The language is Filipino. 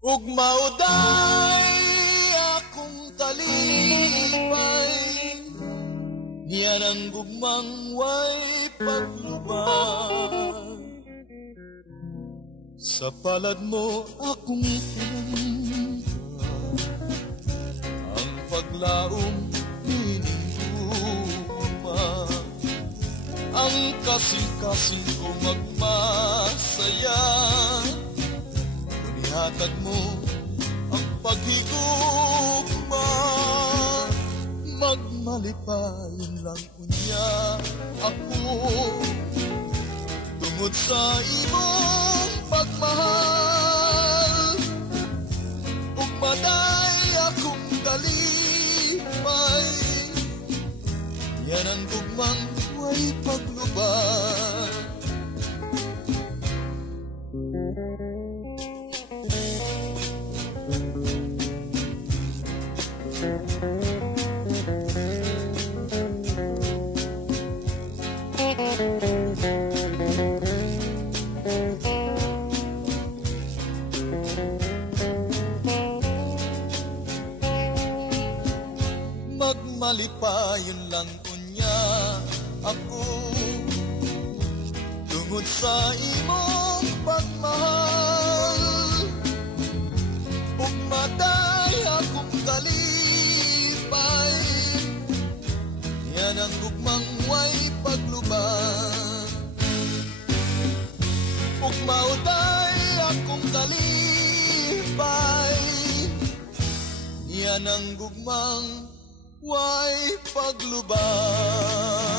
ug mauday akong kalipay, niyan ang gugmang way paglubad. Sa palad mo akong pinunta, ang paglaom hininduma, ang kasing-kasing ko magmasaya. Hatag mo ang paghigugma, magmalipayon lang unya ako, tungod sa imong pagmahal. Ug maday akong kalipay, yan ang gugmang way paglubad. Magmalipayon lang unya ako, tungod sa imong pagmahal. Ug maday akong kalipay, yan ang gugmang way paglubad. Ug mauday akong kalipay, yan ang gugmang way paglubad.